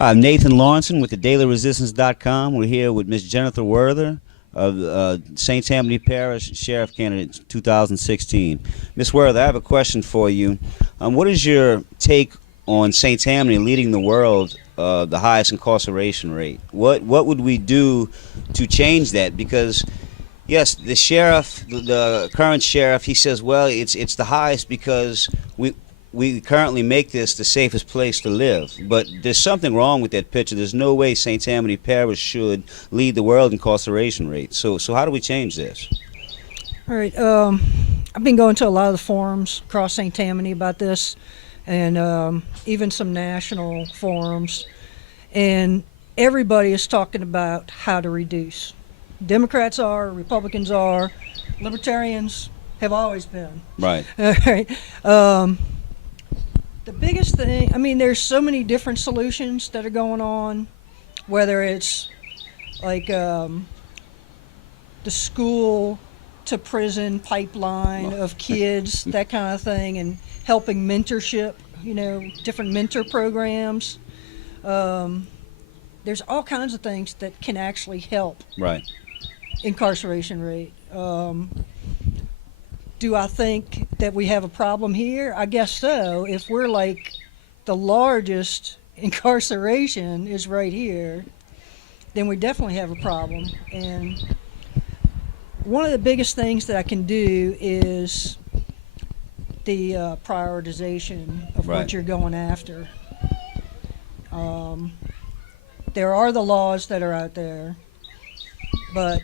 I'm Nathan Lawrenson with the DailyResistance.com. We're here with Miss Jennifer Werther of St. Tammany Parish Sheriff Candidate 2016. Miss Werther, I have a question for you. What is your take on St. Tammany leading the world, the highest incarceration rate? What would we do to change that? Because yes, the sheriff, the current sheriff, he says, well, it's the highest because we currently make this the safest place to live. But there's something wrong with that picture. There's no way St. Tammany Parish should lead the world incarceration rate. So how do we change this? All right. I've been going to a lot of the forums across St. Tammany about this, and even some national forums. And everybody is talking about how to reduce. Democrats are, Republicans are, Libertarians have always been. Right. All right. The biggest thing, I mean, there's so many different solutions that are going on, whether it's like the school to prison pipeline of kids, that kind of thing, and helping mentorship, different mentor programs. There's all kinds of things that can actually help incarceration rate. Do I think that we have a problem here? I guess so. If we're like the largest incarceration is right here, then we definitely have a problem. And one of the biggest things that I can do is the prioritization of what you're going after. There are the laws that are out there, but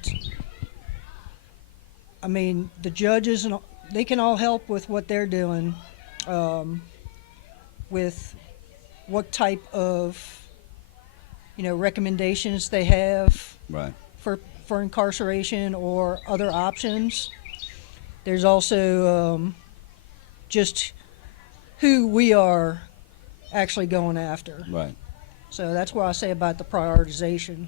I mean, the judges, and they can all help with what they're doing, with what type of, recommendations they have for incarceration or other options. There's also just who we are actually going after. Right. So that's what I say about the prioritization.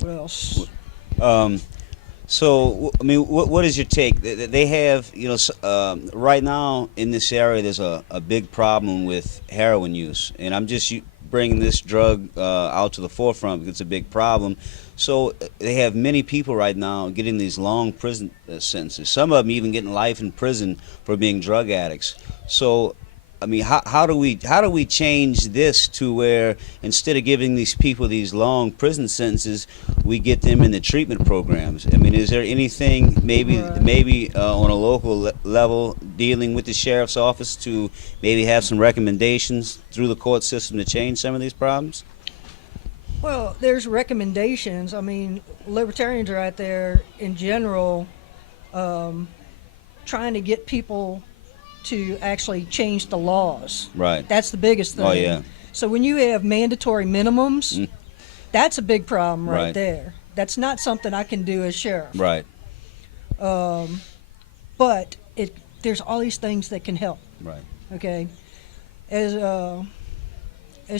What else? So, I mean, what is your take? They have, right now in this area, there's a big problem with heroin use, and I'm just bringing this drug out to the forefront because it's a big problem. So they have many people right now getting these long prison sentences. Some of them even getting life in prison for being drug addicts. So, I mean, how do we change this to where instead of giving these people these long prison sentences, we get them in the treatment programs? I mean, is there anything maybe on a local level dealing with the sheriff's office to maybe have some recommendations through the court system to change some of these problems? Well, there's recommendations. I mean, libertarians are out there in general trying to get people to actually change the laws. Right. That's the biggest thing. Oh, yeah. So when you have mandatory minimums, that's a big problem right there. That's not something I can do as sheriff. Right. But there's all these things that can help. Right. Okay. As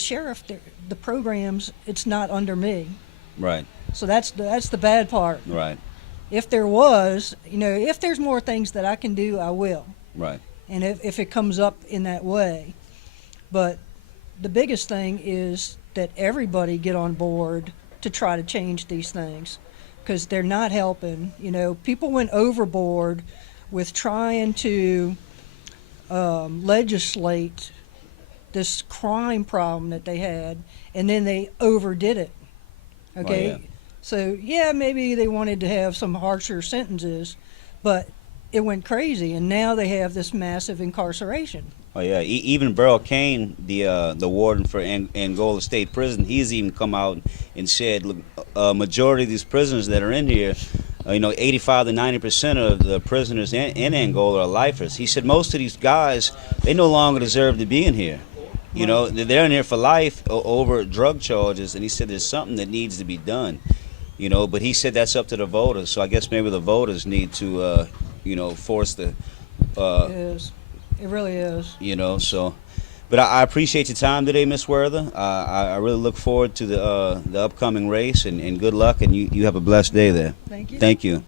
sheriff, the programs, it's not under me. Right. So that's the bad part. Right. If there was, if there's more things that I can do, I will. Right. And if it comes up in that way. But the biggest thing is that everybody get on board to try to change these things, because they're not helping. People went overboard with trying to legislate this crime problem that they had, and then they overdid it. Okay? Oh, yeah. So, maybe they wanted to have some harsher sentences, but it went crazy, and now they have this massive incarceration. Oh yeah, even Burl Kane, the warden for Angola State Prison, he's even come out and said, look, majority of these prisoners that are in here, 85 to 90% of the prisoners in Angola are lifers. He said most of these guys, they no longer deserve to be in here. They're in here for life over drug charges, and he said there's something that needs to be done. But he said that's up to the voters. So I guess maybe the voters need to force the. It is. It really is. But I appreciate your time today, Miss Werther. I really look forward to the upcoming race, and good luck, and you have a blessed day there. Thank you. Thank you.